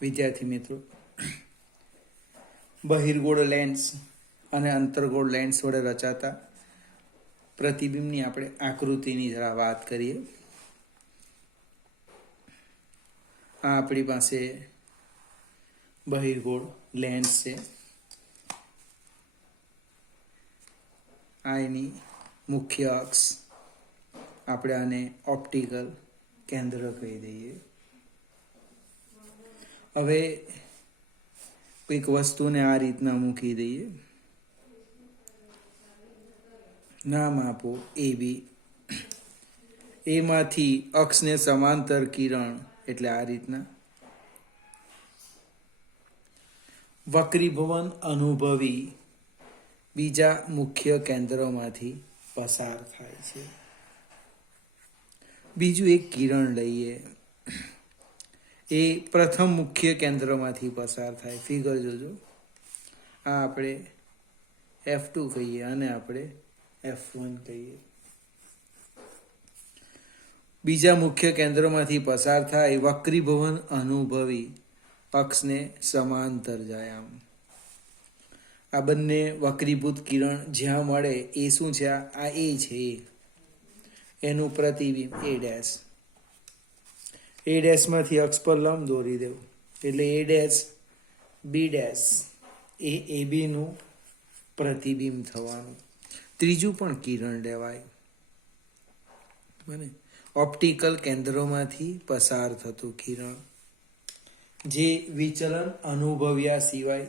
વિદ્યાર્થી મિત્રો, બહિર્ગોળ લેન્સ અને અંતર્ગોળ લેન્સ વડે રચાતા પ્રતિબિંબની આપણે આકૃતિની જરા વાત કરીએ. આ આપણી પાસે બહિર્ગોળ લેન્સ છે. આ એની મુખ્ય અક્ષ, આપણે આને ઓપ્ટિકલ કેન્દ્ર કહી દઈએ. હવે કોઈક વસ્તુને આ રીતના મૂકી દઈએ, નામ આપો એ બી. એમાંથી અક્ષને સમાંતર કિરણ એટલે આ રીતના વક્રીભવન અનુભવી બીજા મુખ્ય કેન્દ્રમાંથી પસાર થાય છે. બીજું એક કિરણ લઈએ, એ પ્રથમ મુખ્ય કેન્દ્રમાંથી પસાર થાય. ફિગર જોજો, આ આપણે F2 કહીએ અને આપણે F1 કહીએ. બીજા મુખ્ય કેન્દ્રમાંથી પસાર થાય, વક્રીભવન અનુભવી અક્ષને સમાંતર જાય. આમ આ બંને વક્રીભૂત કિરણ જ્યાં મળે એ શું છે? આ એ છે, એનું પ્રતિબિંબ A ડેશ. A ડેશમાંથી અક્ષ પર લંબ દોરી દેવું એટલે A dash B dash A AB નું પ્રતિબિંબ થવાનું. ત્રીજું પણ કિરણ લેવાય, બને ઓપ્ટિકલ કેન્દ્રોમાંથી પસાર થતું કિરણ જે વિચલન અનુભવ્યા સિવાય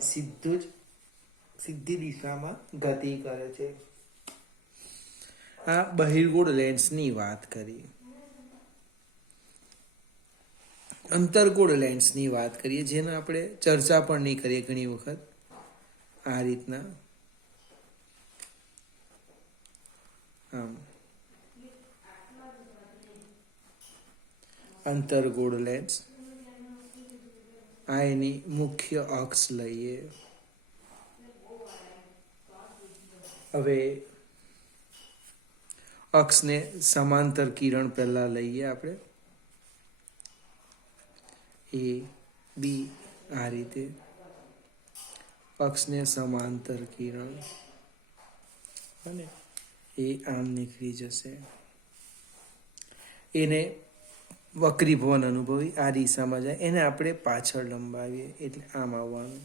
સીધી દિશામાં ગતિ કરે છે. આ બહિર્ગોળ લેન્સની વાત કરી. અંતર્ગોળ લેન્સની વાત કરીએ, જેને આપણે ચર્ચા પણ નહીં કરીએ ઘણી વખત. આ રીતના આમ અંતર્ગોળ લેન્સ. આ એની મુખ્ય અક્ષ લઈએ. હવે અક્ષને સમાંતર કિરણ પહેલા લઈએ આપણે, A B. આ રીતે અક્ષને સમાંતર કિરણ અને એ આમ નીકળી જશે. એને વક્રીભવન અનુભવી આ દિશામાં જાય, એને આપણે પાછળ લંબાવીએ એટલે આમ આવવાનું.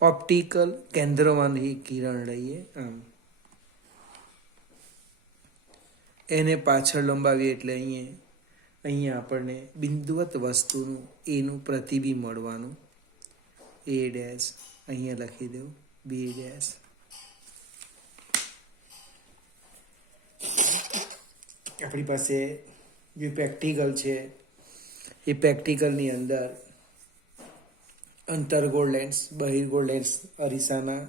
ઓપ્ટિકલ કેન્દ્રમાંથી કિરણ લઈએ, આમ એને પાછળ લંબાવીએ એટલે અહીંયા આપણને બિંદુવત વસ્તુનું એનું પ્રતિબિંબ મળવાનું. A ડેશ અહીંયા લખી દેવું, B ડેશ. આપણી પાસે જે પ્રેક્ટિકલ છે એ પ્રેક્ટિકલની અંદર અંતર્ગોળ લેન્સ, બહિર્ગોળ લેન્સ અરીસાના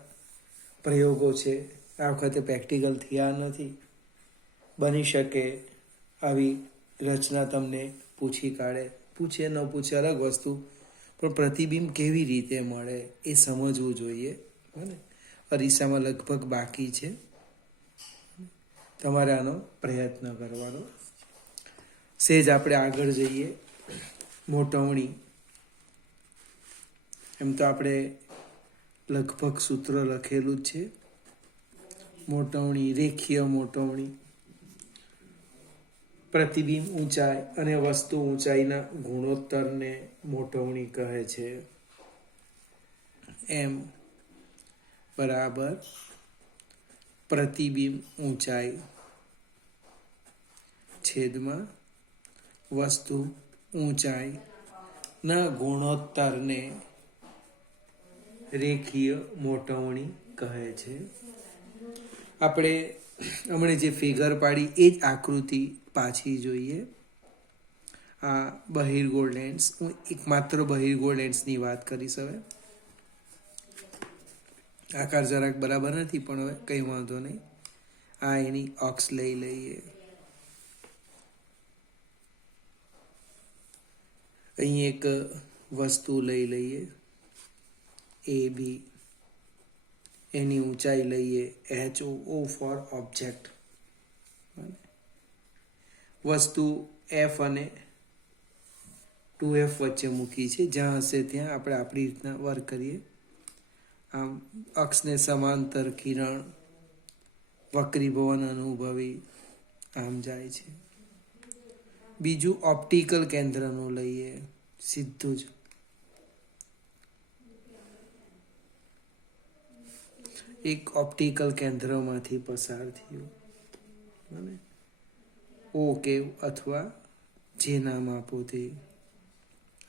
પ્રયોગો છે. આ વખતે પ્રેક્ટિકલ થયા નથી. બની શકે આવી રચના તમને પૂછી કાઢે. પૂછે ન પૂછે અલગ વસ્તુ, પણ પ્રતિબિંબ કેવી રીતે મળે એ સમજવું જોઈએ. બને અરીસામાં લગભગ બાકી છે, તમારે આનો પ્રયત્ન કરવાનો. સેજ આપણે આગળ જઈએ. મોટવણી, એમ તો આપણે લગભગ સૂત્ર લખેલું જ છે. મોટવણી, રેખીય મોટવણી, પ્રતિબિંબ ઊંચાઈ અને વસ્તુ ઊંચાઈના ગુણોત્તરને મોટવણી કહે છે. M બરાબર પ્રતિબિંબ ઊંચાઈ છેદમાં વસ્તુ ઊંચાઈના ગુણોત્તરને રેખીય મોટવણી કહે છે. આપણે હમણાં જે ફિગર પાડી એ જ આકૃતિ પાછી જોઈએ. આ બહિર્ગોળ લેન્સ, હું એકમાત્ર બહિર્ગોળ લેન્સની વાત કરીશ. હવે આકાર જરાક બરાબર નથી, પણ હવે કંઈ વાંધો નહીં. આ એની અક્ષ લઈ લઈએ. અહીં એક વસ્તુ લઈ લઈએ AB. એની ઊંચાઈ લઈએ HO ફોર ઓબ્જેક્ટ. વસ્તુ F અને 2f વચ્ચે મૂકી છે. જ્યાં હશે ત્યાં આપણે આપણી રીતના વર્ક કરીએ. આમ અક્ષને સમાંતર કિરણ વક્રીભવન અનુભવી આમ જાય છે. બીજું ઓપ્ટિકલ કેન્દ્રનું લઈએ, સીધું જ એક ઓપ્ટિકલ કેન્દ્રમાંથી પસાર થયું અને ઓ કે અથવા જે નામ આપો તે.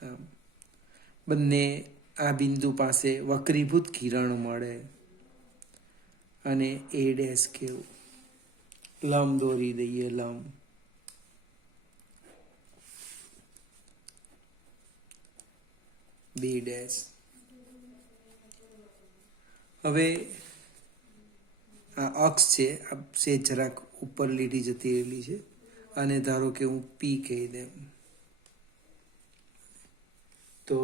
આમ બંને આ બિંદુ પાસે વક્રીભૂત કિરણ મળે અને એ ડેશ કેવું લંબ દોરી દઈએ. લંબ બી ડેશ. હવે આ અક્ષ છે, આ સે જરાક ઉપર લીટી જતી રહેલી છે અને ધારો કે હું પી કહી દઉં તો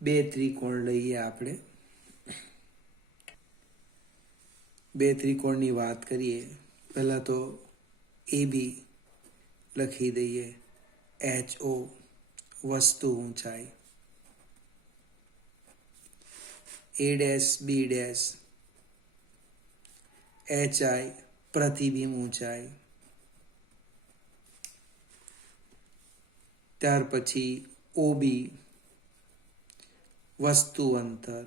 બે ત્રિકોણ લઈએ આપણે. બે ત્રિકોણની વાત કરીએ. પહેલાં તો એ બી લખી દઈએ, HO વસ્તુ ઊંચાઈ, A dash B dash HI પ્રતિબિંબ ઊંચાઈ. ત્યાર પછી OB વસ્તુ અંતર,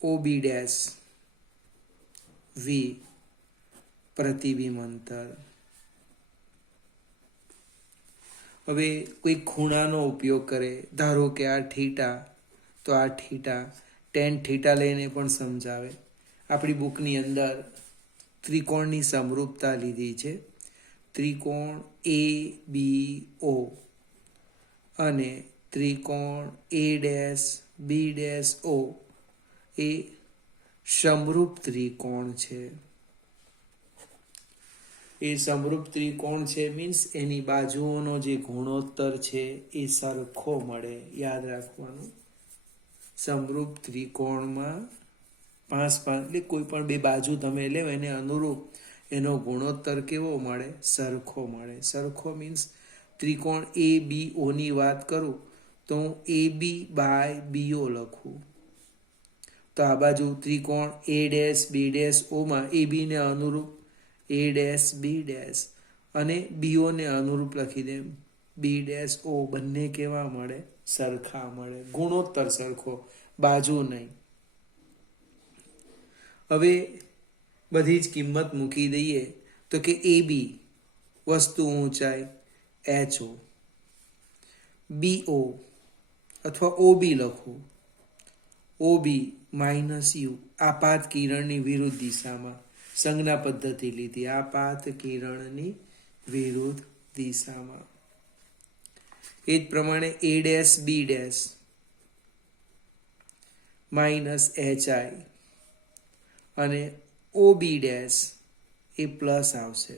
OB ડેશ V પ્રતિબિંબ અંતર. હવે કોઈ ખૂણાનો ઉપયોગ કરે, ધારો કે આ થીટા, તો આ થીટા ટેન થીટા લઈને પણ સમજાવે. આપણી બુકની અંદર ત્રિકોણની સમરૂપતા લીધી છે. ત્રિકોણ ABO અને ત્રિકોણ A dash B dash O એ સમરૂપ ત્રિકોણ છે. એ સમરૂપ ત્રિકોણ છે મીન્સ એની બાજુઓનો જે ગુણોત્તર છે એ સરખો મળે. યાદ રાખવાનું, સમરૂપ ત્રિકોણમાં 5 એટલે કોઈ પણ બે બાજુ તમે લે એને અનુરૂપ એનો ગુણોત્તર કેવો મળે? સરખો મળે. સરખો મીન્સ ત્રિકોણ ABO ની વાત કરું તો હું AB બાય BO લખું. તો આ બાજુ ત્રિકોણ A ડેશ બી ડેશ ઓમાં AB ને અનુરૂપ A ડેશ બી ડેશ અને BO ને અનુરૂપ લખી દે બી ડેશ O. બંને કેવા મળે? સરખા મળે. ગુણોત્તર સરખો, બાજુ નહીં. હવે બધી જ કિંમત મૂકી દઈએ તો કે AB વસ્તુ ઊંચાઈ HO, BO અથવા OB લખું, OB માઇનસ U આપાત કિરણની વિરુદ્ધ દિશામાં. સંજ્ઞા પદ્ધતિ લીધી, આપાત કિરણની વિરુદ્ધ દિશામાં. એ જ પ્રમાણે A dash B dash minus HI અને OB ડેશ એ પ્લસ આવશે.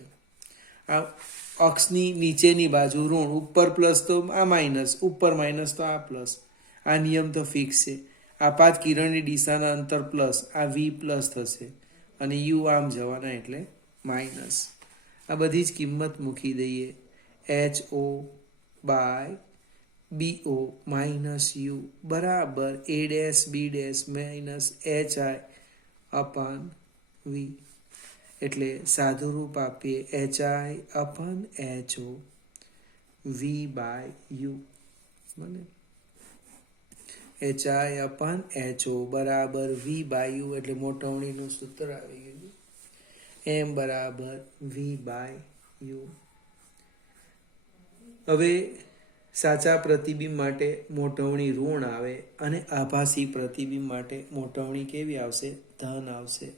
આ અક્ષની નીચેની બાજુ ઋણ, ઉપર પ્લસ તો આ માઇનસ, ઉપર માઇનસ તો આ પ્લસ. આ નિયમ તો ફિક્સ છે. આપાત કિરણની દિશાના અંતર પ્લસ, આ V પ્લસ થશે અને U આમ જવાના એટલે માઇનસ. આ બધી જ કિંમત મૂકી દઈએ. HO by BO minus U બરાબર A dash B dash minus HI upon V. એટલે સાદું રૂપ આપીએ HI upon HO V by U. બને HI અપન HO બરાબર V બાય U. એટલે મોટવણીનું સૂત્ર આવી ગયું, M બરાબર V બાય U. હવે સાચા પ્રતિબિંબ માટે મોટવણી ઋણ આવે અને આભાસી પ્રતિબિંબ માટે મોટવણી કેવી આવશે? ધન આવશે.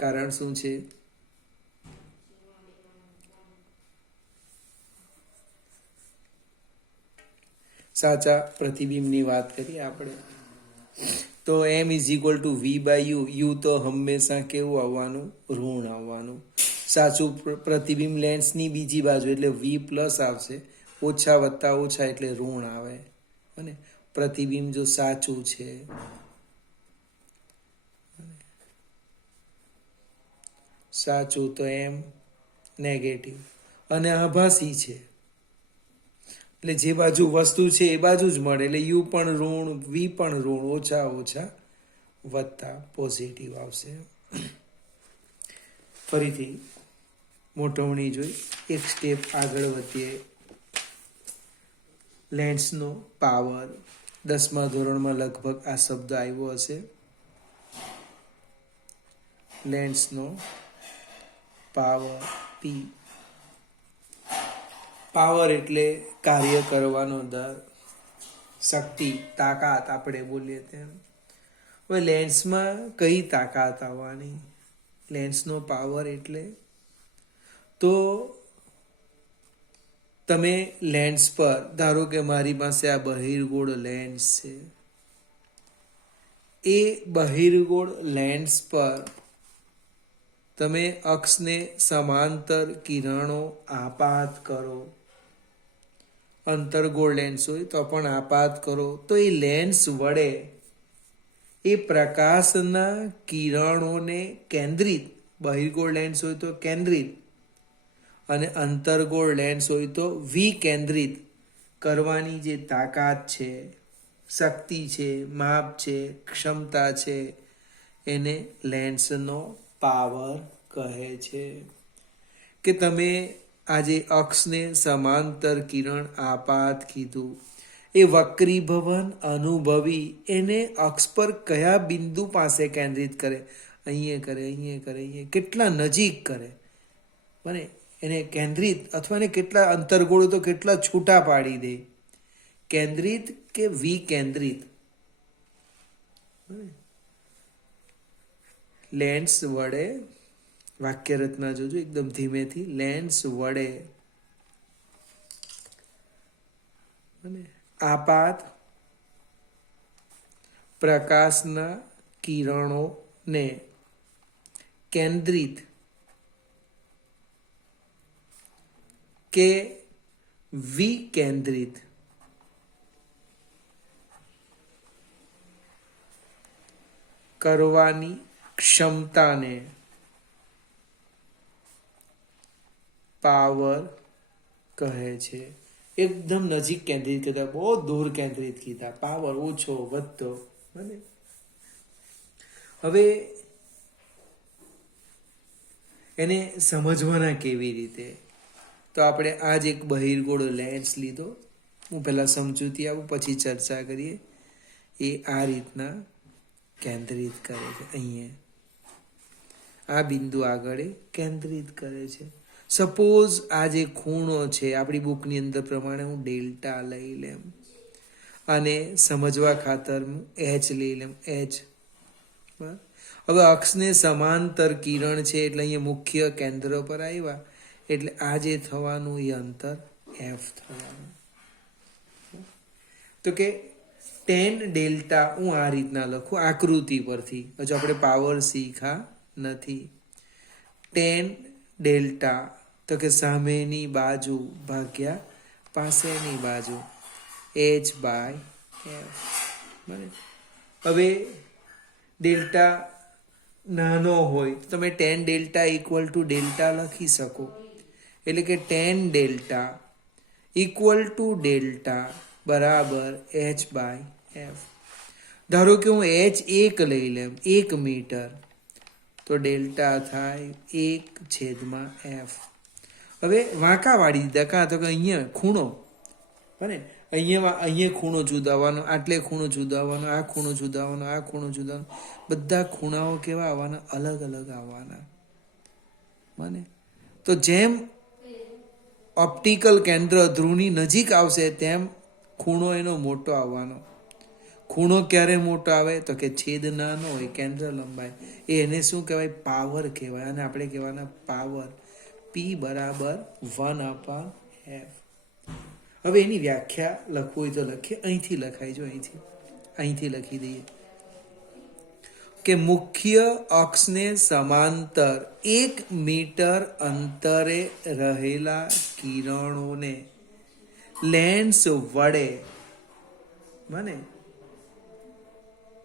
કારણ શું છે? સાચા પ્રતિબિંબની વાત કરીએ આપણે તો M is equal to V by U. U તો હંમેશા કેવું આવવાનું? ઋણ આવવાનું. સાચું પ્રતિબિંબ લેન્સની બીજી બાજુ એટલે V પ્લસ આવશે. ઓછા વત્તા ઓછા એટલે ઋણ આવે. અને પ્રતિબિંબ જો સાચું છે સાચું તો એમ નેગેટિવ, અને આભાસી છે એટલે જે બાજુ વસ્તુ છે એ બાજુ જ મળે, એટલે યુ પણ ઋણ, વી પણ ઋણ, ઓછા ઓછા વત્તા પોઝિટિવ આવશે. ફરીથી મોટવણી જોઈ, એક સ્ટેપ આગળ વધીએ. લેન્સનો પાવર, 10મા ધોરણમાં લગભગ આ શબ્દ આવ્યો હશે. લેન્સનો પાવર, પી. પાવર એટલે કાર્ય કરવાનો દર, શક્તિ, તાકાત આપણે બોલીએ તેમ. હવે લેન્સમાં કઈ તાકાત આવવાની? લેન્સનો પાવર એટલે તો તમે લેન્સ પર, ધારો કે મારી પાસે આ બહિર્ગોળ લેન્સ છે, એ બહિર્ગોળ લેન્સ પર તમે અક્ષને સમાંતર કિરણો આપાત કરો, અંતર્ગોળ લેન્સ હોય તો પણ આપાત કરો, તો એ લેન્સ વડે એ પ્રકાશના કિરણોને કેન્દ્રિત, બહિર્ગોળ લેન્સ હોય તો કેન્દ્રિત અને અંતર્ગોળ લેન્સ હોય તો વિકેન્દ્રિત કરવાની જે તાકાત છે, શક્તિ છે, માપ છે, ક્ષમતા છે, એને લેન્સનો પાવર કહે છે. કે તમે આજે અક્ષને સમાંતર કિરણ આપાત કીધું, એ વક્રીભવન અનુભવી એને અક્ષ પર કયા બિંદુ પાસે કેન્દ્રિત કરે, અહીંયા કરે, અહીંયા કરે, અહીંયા કેટલા નજીક કરે, બને એને કેન્દ્રિત, અથવા એને કેટલા અંતર્ગોળો તો કેટલા છૂટા પાડી દે, કેન્દ્રિત કે વિકેન્દ્રિત. લેન્સ વડે, વાક્ય રચના જોજો એકદમ ધીમેથી, લેન્સ વડે આપાત પ્રકાશના કિરણોને કેન્દ્રિત કે વિકેન્દ્રિત કરવાની ક્ષમતાને પાવર કહે છે. એકદમ નજીક કેન્દ્રિત કીધા, બહુ દૂર કેન્દ્રિત કીધા, પાવર ઓછો વધતો. હવે એને સમજવાના કેવી રીતે? તો આપણે આજ એક બહિર્ગોળ લેન્સ લીધો, હું પહેલાં સમજૂતી આપું પછી ચર્ચા કરીએ. એ આ રીતના કેન્દ્રિત કરે છે, અહીંયા આ બિંદુ આગળ કેન્દ્રિત કરે છે. સપોઝ આ જે ખૂણો છે, આપણી બુકની અંદર પ્રમાણે હું ડેલ્ટા લઈ લેમ, અને સમજવા ખાતર હું એચ લઈ લેમ, એચ. હવે અક્ષને સમાંતર કિરણ છે એટલે અહીંયા મુખ્ય કેન્દ્ર પર આવ્યા, એટલે આ જે થવાનું એ અંતર એફ થવાનું. તો કે ટેન ડેલ્ટા હું આ રીતના લખું આકૃતિ પરથી, હજુ આપણે પાવર શીખા નથી. ટેન ડેલ્ટા તો કે સામેની બાજુ ભાગ્યા પાસેની બાજુ, એચ બાય એફ. હવે ડેલ્ટા નાનો હોય તો તમે ten delta equal to delta લખી શકો, એટલે કે ten delta equal to delta બરાબર એચ બાય એફ. ધારો કે હું એચ 1 લઈ લેમ, 1 મીટર, તો ડેલ્ટા થાય 1/f. હવે વાંકા વાળી દીધા, કાં તો કે અહીંયા ખૂણો બને, અહીંયા ખૂણો જુદાવાનો, આટલે ખૂણો જુદાવાનો, આ ખૂણો જુદાવાનો, આ ખૂણો જુદાવાનો, બધા ખૂણાઓ કેવા આવવાના? અલગ અલગ આવવાના. બને તો જેમ ઓપ્ટિકલ કેન્દ્ર ધ્રુવની નજીક આવશે તેમ ખૂણો એનો મોટો આવવાનો. ખૂણો ક્યારે મોટો આવે? તો કે છેદ નાનો હોય, કેન્દ્ર લંબાઈ, એને શું કહેવાય? પાવર કહેવાય. અને આપણે કહેવાના પાવર P બરાબર 1/f. હવે એની વ્યાખ્યા લખવું હોય તો લખીએ, અહીંથી લખાય, જો અહીંથી લખી દઈએ કે મુખ્ય અક્ષને સમાંતર 1 મીટર અંતરે રહેલા કિરણોને લેન્સ વડે બને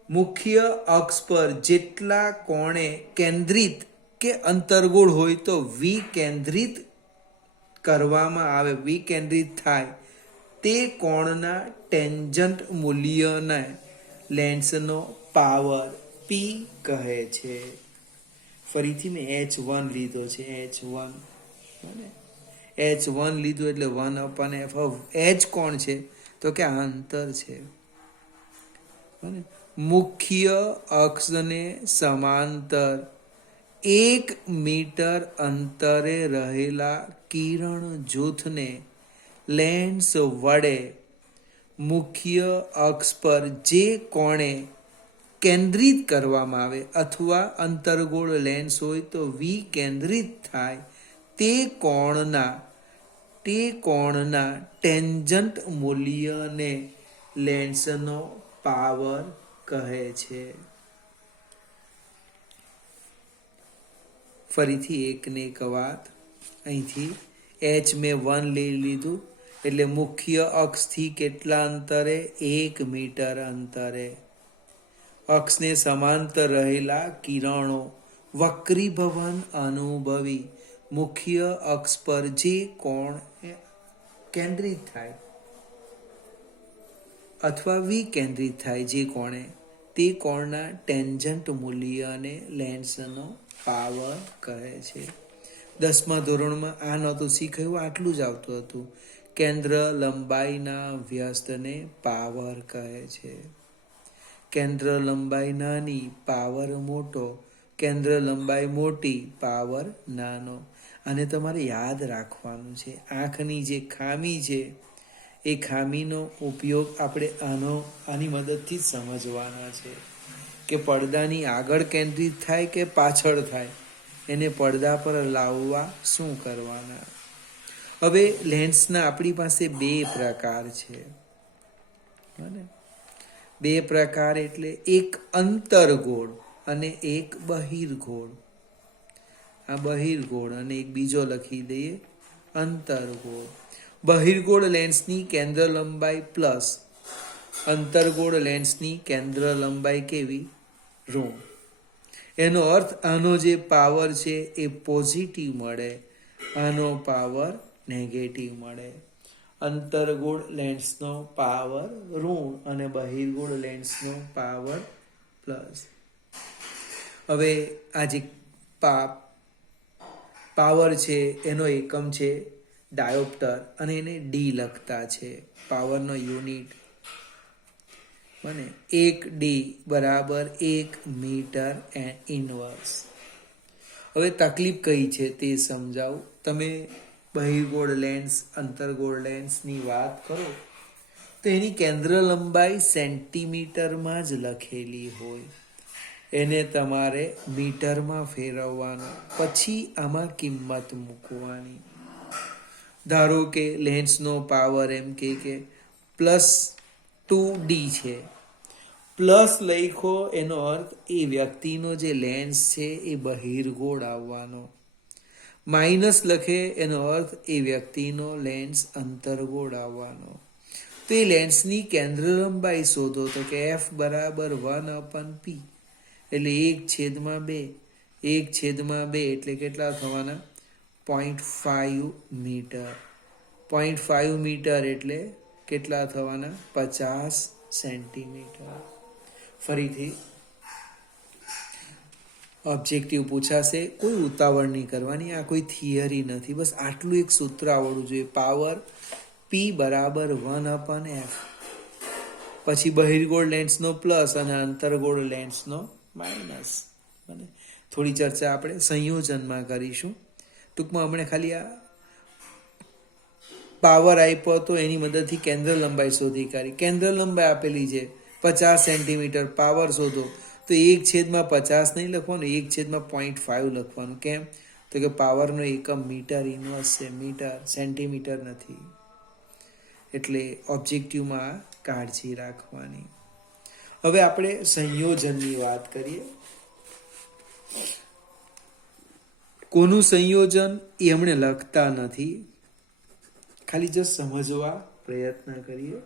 મુખ્ય અક્ષ પર જેટલા કોણે કેન્દ્રિત કે અંતર્ગોળ હોય તો વિકેન્દ્રિત કરવામાં આવે, વિકેન્દ્રિત થાય તે કોણના ટેન્જન્ટ મૂલ્યને લેન્સનો પાવર પી કહે છે. ફરીથી મેં H1 લીધો છે, H1 લીધું એટલે 1/f. H કોણ છે તો કે અંતર છે. મુખ્ય અક્ષને સમાંતર 1 મીટર અંતરે રહેલા કિરણ જૂથને લેન્સ વડે મુખ્ય અક્ષ પર જે કોણે કેન્દ્રિત કરવામાં આવે અથવા અંતર્ગોળ લેન્સ હોય તો વિકેન્દ્રિત થાય તે કોણના ટેન્જન્ટ મૂલ્યને લેન્સનો પાવર કહે છે. ફરીથી એકને એક વાત, અહીંથી H મેં 1 લઈ લીધું એટલે મુખ્ય અક્ષથી કેટલા અંતરે? 1 મીટર અંતરે. અક્ષને સમાંતર રહેલા કિરણો વક્રીભવન અનુભવી મુખ્ય અક્ષ પર જે કોણ કેન્દ્રિત થાય અથવા વિકેન્દ્રિત થાય જે કોણે, તે કોણના ટેન્જન્ટ મૂલ્યને લેન્સનો પાવર કહે છે. 10મા ધોરણમાં આ નહોતું શીખાયું, આટલું જ આવતું હતું. કેન્દ્ર લંબાઈના વ્યસ્તને પાવર કહે છે. કેન્દ્ર લંબાઈ નાની, પાવર મોટો. કેન્દ્ર લંબાઈ મોટી, પાવર નાનો. આને તમારે યાદ રાખવાનું છે. આંખની જે ખામી છે એ ખામીનો ઉપયોગ આપણે આની મદદથી જ સમજવાના છે કે પડદાની આગળ કેન્દ્રિત થાય કે પાછળ થાય, એને પડદા પર લાવવા શું કરવાના. હવે લેન્સના આપણી પાસે 2 પ્રકાર છે. 2 પ્રકાર એટલે એક અંતર્ગોળ અને એક બહિર્ગોળ. આ બહિર્ગોળ અને એક બીજો લખી દઈએ અંતર્ગોળ. બહિર્ગોળ લેન્સની કેન્દ્ર લંબાઈ પ્લસ અંતર્ગોળ લેન્સની કેન્દ્ર લંબાઈ કેવી? ઋણ. એનો અર્થ આનો જે પાવર છે એ પોઝિટિવ મળે, આનો પાવર નેગેટિવ મળે. અંતર્ગોળ લેન્સનો પાવર ઋણ અને બહિર્ગોળ લેન્સનો પાવર પ્લસ. હવે આ જે પાવર છે એનો એકમ છે ડાયોપ્ટર અને એને ડી લખતા છે, પાવરનો યુનિટ. બને 1 ડી બરાબર 1 મીટર ઇનવર્સ. હવે તકલીફ કઈ છે તે સમજાવું. તમે બહિર્ગોળ લેન્સ, અંતર્ગોળ લેન્સની વાત કરો તો એની કેન્દ્ર લંબાઈ સેન્ટીમીટરમાં જ લખેલી હોય, એને તમારે મીટરમાં ફેરવવાનો, પછી આમાં કિંમત મૂકવાની. ધારો કે લેન્સનો પાવર એમ કે +2D છે. પ્લસ લખો એનો અર્થ એ વ્યક્તિનો જે લેન્સ છે એ બહિર્ગોળ આવવાનો. માઇનસ લખે એનો અર્થ એ વ્યક્તિનો લેન્સ અંતર્ગોળ આવવાનો. તો એ લેન્સની કેન્દ્ર લંબાઈ શોધો તો કે F બરાબર 1/P એટલે 1/2. 1/2 એટલે કેટલા થવાના? 0.5 મીટર. 0.5 મીટર એટલે કેટલા થવાના? 50 સેન્ટીમીટર. ફરીથી ઓબ્જેક્ટિવ પૂછાશે, કોઈ ઉતાવળ નહીં કરવાની, આ કોઈ થિયરી નથી, બસ આટલું એક સૂત્ર આવડવું જોઈએ. પાવર P બરાબર 1/F. પછી બહિર્ગોળ લેન્સનો પ્લસ અને અંતર્ગોળ લેન્સનો માઇનસ. થોડી ચર્ચા આપણે સંયોજનમાં કરીશું. ટૂંકમાં હમણાં ખાલી આ પાવર આપ્યો તો એની મદદથી કેન્દ્ર લંબાઈ શોધી કાઢી. કેન્દ્ર લંબાઈ આપેલી છે 50 સેન્ટીમીટર, પાવર શોધો તો 1/50 નહીં લખવાનું, 1/0.5 લખવાનું. કેમ? તો કે પાવરનો એકમ મીટર ઇનવર્સ છે, મીટર, સેન્ટીમીટર નથી. એટલે ઓબ્જેક્ટિવમાં કાળજી રાખવાની. હવે આપણે સંયોજનની વાત કરીએ. કોનું સંયોજન એ હમણે લખતા નથી, ખાલી જસ્ટ સમજવા પ્રયત્ન કરીએ.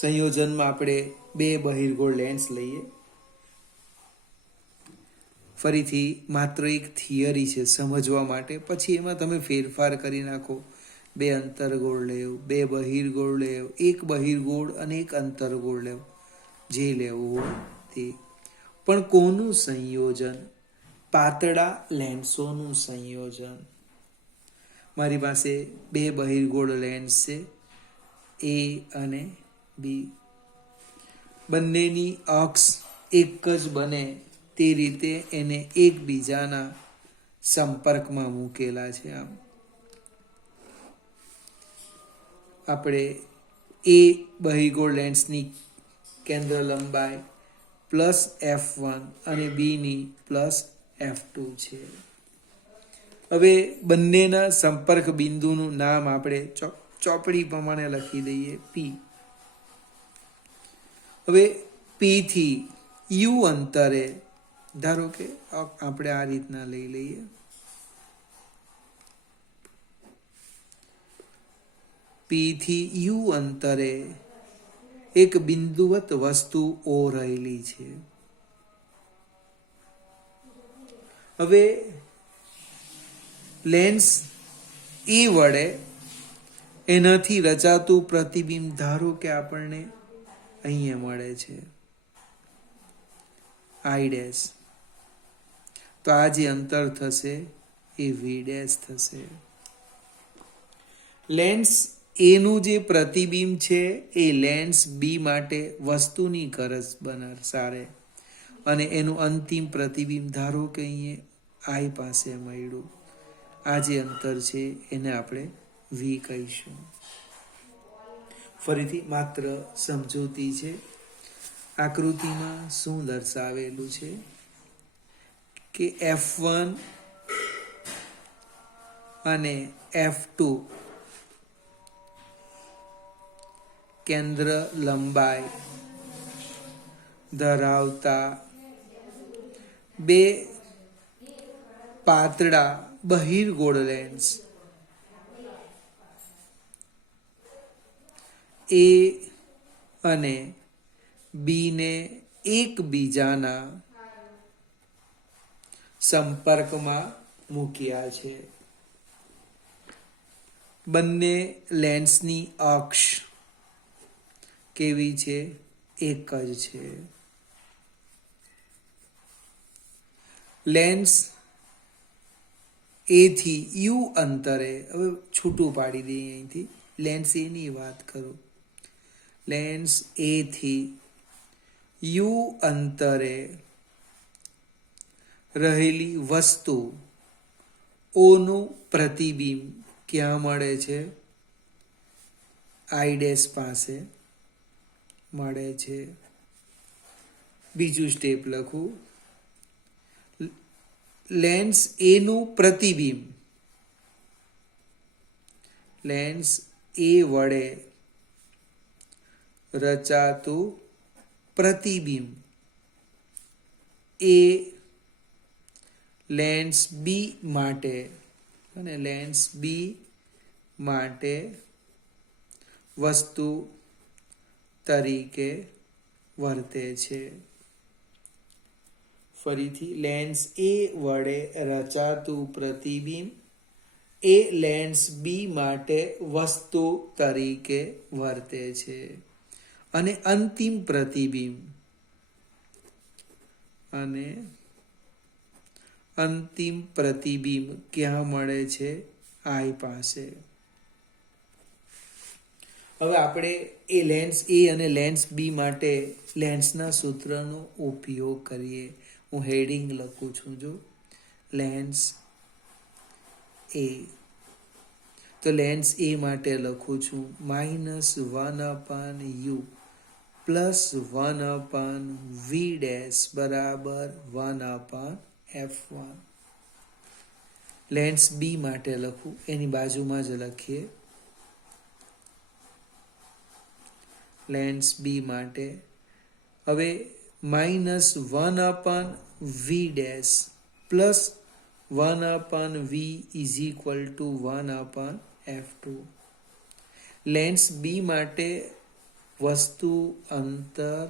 સંયોજનમાં આપણે 2 બહિર્ગોળ લેન્સ લઈએ. ફરીથી માત્ર એક થિયરી છે સમજવા માટે, પછી એમાં તમે ફેરફાર કરી નાખો. 2 અંતર્ગોળ લેવ, 2 બહિર્ગોળ લેવ, 1 બહિર્ગોળ અને 1 અંતર્ગોળ લેવ, જે લેવું હોય તે. પણ કોનું સંયોજન? પાતળા લેન્સોનું સંયોજન. મારી પાસે 2 બહિર્ગોળ લેન્સ છે, A અને B. બંનેની અક્ષ એક જ બને તે રીતે એને એકબીજાના સંપર્કમાં મૂકેલા છે. આમ આપણે A બહિર્ગોળ લેન્સની કેન્દ્ર લંબાઈ +f1 અને બીની +f2 છે. હવે બંનેના સંપર્ક બિંદુનું નામ આપણે ચોપડી પ્રમાણે લખી દઈએ, P. હવે P થી U અંતરે, ધારો કે આપણે આ રીતના લઈ લઈએ. P થી U અંતરે એક બિંદુવત વસ્તુ O રહેલી છે. હવે લેન્સ એ વડે એનાથી રચાતું પ્રતિબિંબ, ધારો કે આપણને અહીંયા મળે છે I', તો આ જે અંતર થશે એ V' થશે. લેન્સ એનું જે પ્રતિબિંબ છે એ લેન્સ B માટે વસ્તુની ગરજ દર્શાવે, અને એનું અંતિમ પ્રતિબિંબ ધારો કે અહીંયા I પાસે મળ્યું. આ જે અંતર છે એને આપણે V કહીશું. ફરીથી માત્ર સમજૂતી છે. આકૃતિમાં શું દર્શાવેલું છે કે F1 અને F2 કેન્દ્ર લંબાઈ ધરાવતા 2 પાતળા બહિર્ગોળ લેન્સ A અને B ને એકબીજાના સંપર્કમાં મૂક્યા છે. બંને લેન્સની અક્ષ કેવી છે? એક જ છે. લેન્સ A થી U અંતરે, હવે છૂટું પાડી દઈએ અહીંથી, લેન્સ A ની વાત કરું. લેન્સ A થી U અંતરે રહેલી વસ્તુ O નું પ્રતિબિંબ ક્યાં મળે છે? I' પાસે મળે છે. બીજું સ્ટેપ લખું. લેન્સ A નું પ્રતિબિંબ, લેન્સ A વડે રચાતું પ્રતિબિંબ એ લેન્સ B માટે, અને લેન્સ B માટે વસ્તુ તરીકે વર્તે છે. ફરીથી, લેન્સ A વડે રચાતું પ્રતિબિંબ એ લેન્સ B માટે વસ્તુ તરીકે વર્તે છે. અને અંતિમ પ્રતિબિંબ ક્યાં મળે છે? I પાસે. હવે આપણે એ લેન્સ A અને લેન્સ B માટે લેન્સના સૂત્રનો ઉપયોગ કરીએ. હું હેડિંગ લખું છું, જો લેન્સ A. તો લેન્સ A માટે લખું છું -1/u +1/v' બરાબર 1/f1. લેન્સ B માટે લખું, એની બાજુમાં જ લખીએ. લેન્સ B માટે હવે -1/v' +1/v = 1/f2. Lens B માટે વસ્તુ અંતર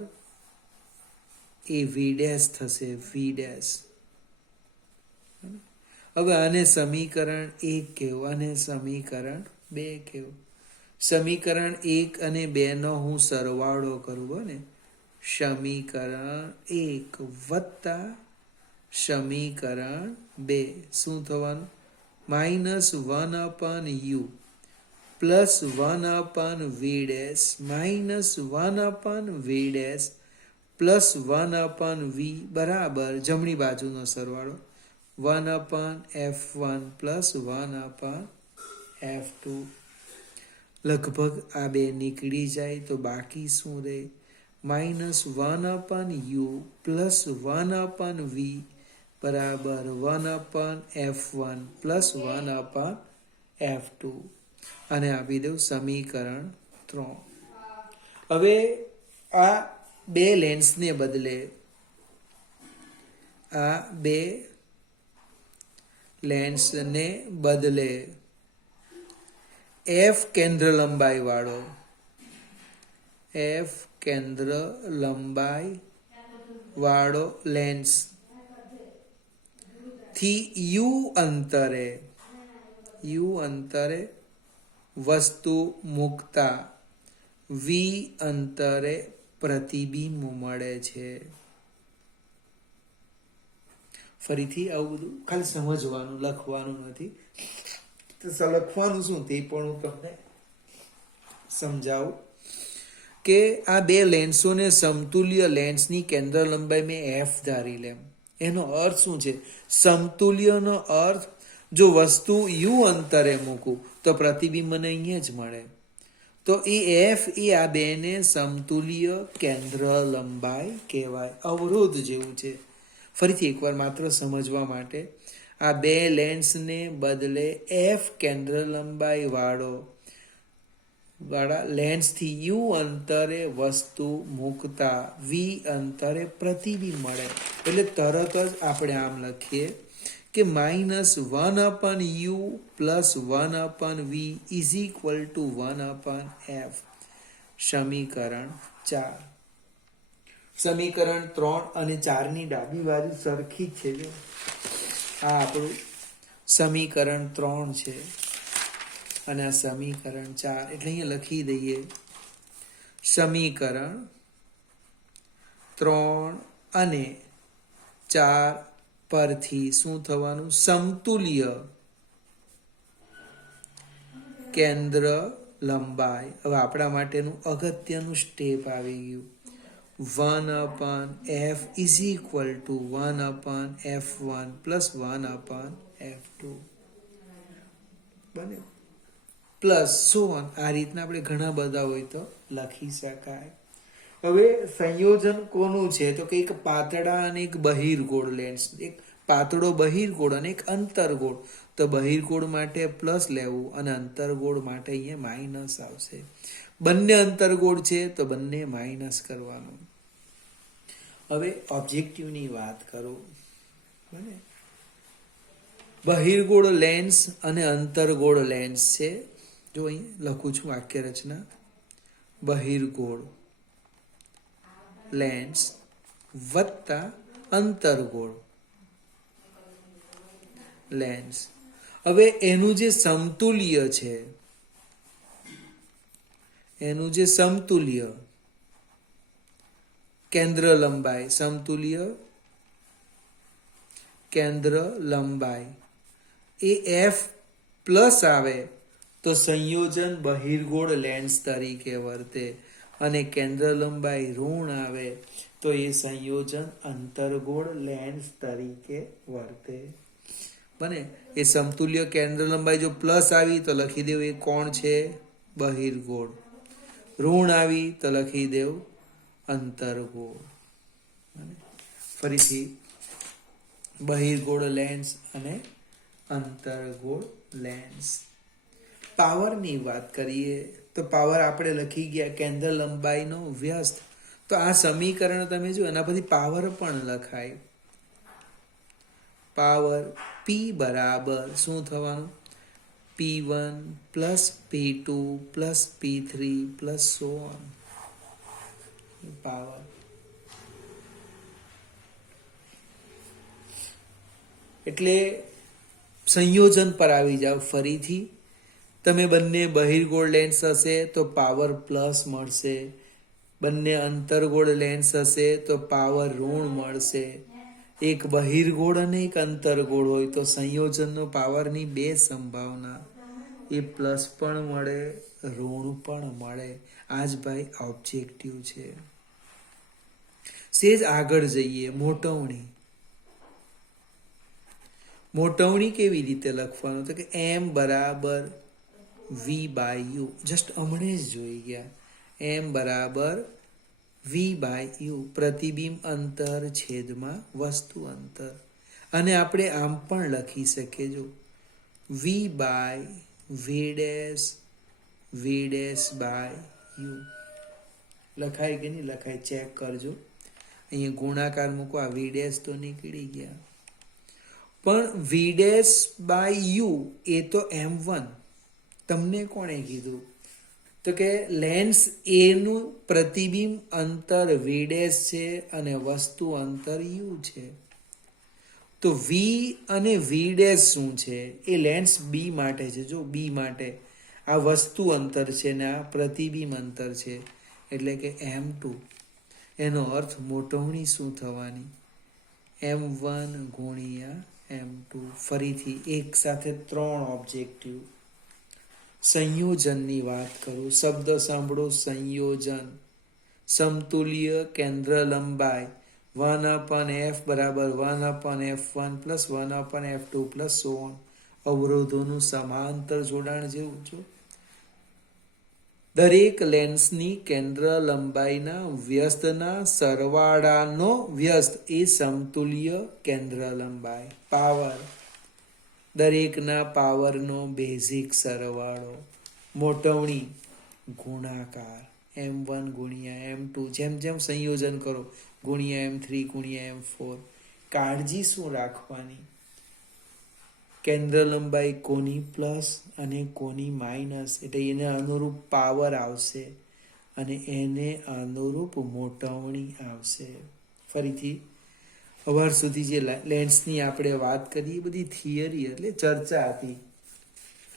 એ V' થશે, V'. હવે આને સમીકરણ 1 કહેવું અને સમીકરણ 2 કહેવું. સમીકરણ 1 અને 2 નો હું સરવાળો કરું ને, સમીકરણ 1 વત્તા સમીકરણ 2 શું થવાનું? -1/u plus 1/v dash minus 1/v dash plus 1/v બરાબર જમણી બાજુનો સરવાળો 1/f1 પ્લસ 1/f2. લગભગ આ બે નીકળી જાય તો બાકી શું રહે? -1/u પ્લસ 1/v બરાબર 1/f1 પ્લસ 1/f2 અને આપી દઉં સમીકરણ 3. હવે આ બે લેન્સને બદલે f કેન્દ્ર લંબાઈ વાળો લેન્સ થી u અંતરે વસ્તુ મૂકતા v અંતરે પ્રતિબિંબ મળે છે. ફરીથી આવું બધું ખાલી સમજવાનું, લખવાનું નથી. તો લખવાનું શું તે પણ હું તમને સમજાવું કે આ બે લેન્સોને સમતુલ્ય લેન્સની કેન્દ્ર લંબાઈ મેં f ધારી લેમ. એનો અર્થ શું છે? સમતુલ્યનો અર્થ જો વસ્તુ u અંતરે મૂકું તો પ્રતિબિંબ મને અહીંયા જ મળે. તો એ f એ આ બેને સમતુલ્ય કેન્દ્ર લંબાઈ કહેવાય. અવરોધ જેવું છે. ફરીથી એકવાર માત્ર સમજવા માટે, આ બે લેન્સને બદલે f કેન્દ્ર લંબાઈ વાળા લેન્સથી u અંતરે વસ્તુ મૂકતા v અંતરે પ્રતિબિંબ મળે. એટલે તરત જ આપણે આમ લખીએ કે -1/u plus 1/v is equal two 1/f. સમીકરણ 4. સમીકરણ 3 અને 4 ની ડાબી બાજુ સરખી જ છે. જો આ આપણું સમીકરણ 3 છે અને આ સમીકરણ 4. એટલે અહીંયા લખી દઈએ સમીકરણ 3 અને 4 પરથી શું થવાનું? સમતુલ્ય કેન્દ્ર લંબાઈ. હવે આપણા માટેનું અગત્યનું સ્ટેપ આવી ગયું. 1/f is equal two 1/f1 plus 1/f2 બને પ્લસ આ રીતના આપણે ઘણા બધા હોય તો લખી શકાય. હવે સંયોજન કોનું છે? તો કે એક પાતળા અને એક બહિર્ગોળ લેન્સ. એક પાતળો બહિર્ગોળ અને એક અંતરગોળ. તો બહિર્ગોળ માટે પ્લસ લેવું અને અંતરગોળ માટે અહીંયા માઇનસ આવશે. બંને અંતરગોળ છે તો બંને માઇનસ કરવાનું. હવે ઓબ્જેક્ટિવની વાત કરું. બહિર્ગોળ લેન્સ અને અંતરગોળ લેન્સ છે. જો અહીં લખું છું વાક્ય રચના. બહિર્ગોળ લેન્સ વત્તા અંતરગોળ લેન્સ. હવે એનું જે સમતુલ્ય કેન્દ્ર લંબાઈ એ f પ્લસ આવે તો સંયોજન બહિર્ગોળ લેન્સ તરીકે વર્તે, અને કેન્દ્ર લંબાઈ ઋણ આવે તો એ સંયોજન અંતરગોળ લેન્સ તરીકે વર્તે. બને એ સમતુલ્ય કેન્દ્ર લંબાઈ જો પ્લસ આવી તો લખી દેવું એ કોણ છે? બહિર્ગોળ. ઋણ આવી તો લખી દેવું અંતરગોળ. ફરીથી બહિર્ગોળ લેન્સ અને અંતરગોળ લેન્સ. પાવરની વાત કરીએ તો પાવર આપણે લખી ગયા કેન્દ્ર લંબાઈનો વ્યસ્ત. તો આ સમીકરણ તમે જો એના પછી પાવર પણ લખાય. પાવર P બરાબર શું થવાનું? P1 plus P2 plus P3 plus so on. Power એટલે સંયોજન પર આવી જાઓ ફરીથી. તમે બંને બહિર્ગોળ લેન્સ હશે તો પાવર પ્લસ મળશે, બંને અંતર્ગોળ લેન્સ હશે તો પાવર ઋણ મળશે. એક બહિર્ગોળ અને એક અંતર્ગોળ હોય તો સંયોજનનો પાવરની બે સંભાવના, એ પ્લસ પણ મળે, ઋણ પણ મળે. આ જ ભાઈ ઓબ્જેક્ટિવ છે. સેજ આગળ જઈએ. મોટવણી. મોટવણી કેવી રીતે લખવાનું? તો કે એમ બરાબર વી બાય યુ. જસ્ટ હમણે જ જોઈ ગયા. એમ બરાબર વી બાય યુ. પ્રતિબિંબ અંતર છેદમાં વસ્તુ અંતર. અને આપણે આમ પણ લખી શકીએ, જો V by V dash by U. લખાય કે નહીં લખાય ચેક કરજો. અહીંયા ગુણાકાર મૂકો, આ વી ડેશ તો નીકળી ગયા. પણ વી ડેશ બાય યુ એ તો M1. તમને કોણે કીધું? તો કે લેન્સ એ નું પ્રતિબિંબ અંતર વી ડેશ છે અને વસ્તુ અંતર યુ છે. તો વી અને વી ડેશ શું છે? એ લેન્સ બી માટે છે. જો બી માટે આ વસ્તુ અંતર છે ને આ પ્રતિબિંબ અંતર છે, એટલે કે M2. એનો અર્થ મોટવણી શું થવાની? M1 ગુણ્યા M2. ફરીથી એક સાથે ત્રણ ઓબ્જેક્ટિવ. સંયોજનની વાત કરું. શબ્દ સાંભળો. સંયોજન. સમતુલ્ય કેન્દ્ર લંબાઈ 1/f બરાબર 1/f1 plus 1/f2 plus so on. અવરોધોનું સમાંતર જોડાણ જેવું છો. દરેક લેન્સની કેન્દ્ર લંબાઈના વ્યસ્તના સરવાળાનો વ્યસ્ત એ સમતુલ્ય કેન્દ્ર લંબાઈ. પાવર. દરેકના પાવરનો બેઝિક સરવાળો. મોટવણી ગુણાકાર. M1 ગુણ્યા M2. જેમ જેમ સંયોજન કરો ગુણ્યા M3 ગુણ્યા M4. કાળજી શું રાખવાની? કેન્દ્ર લંબાઈ કોની પ્લસ અને કોની માઇનસ, એટલે એને અનુરૂપ પાવર આવશે અને એને અનુરૂપ મોટવણી આવશે. ફરીથી અવાર સુધી જે લેન્સની આપણે વાત કરી એ બધી થિયરી એટલે ચર્ચા હતી.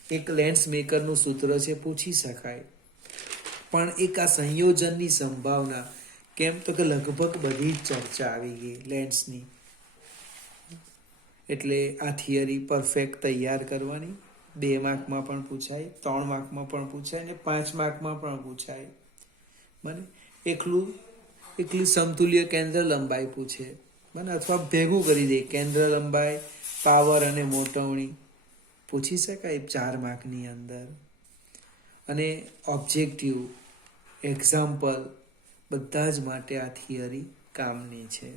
એક લેન્સ મેકરનું સૂત્ર છે, પૂછી શકાય. પણ એક આ સંયોજનની સંભાવના કેમ? તો કે લગભગ બધી જ ચર્ચા આવી ગઈ લેન્સની. એટલે આ થિયરી પરફેક્ટ તૈયાર કરવાની. 2 માર્કમાં પણ પૂછાય, 3 માર્કમાં પણ પૂછાય અને 5 માર્કમાં પણ પૂછાય. બને એકલું સમતુલ્ય કેન્દ્ર લંબાઈ પૂછે, બને અથવા ભેગું કરી દે કેન્દ્ર લંબાઈ, પાવર અને મોટવણી પૂછી શકાય 4 માર્કની અંદર. અને ઓબ્જેક્ટિવ, એક્ઝામ્પલ બધા જ માટે આ થિયરી કામની છે.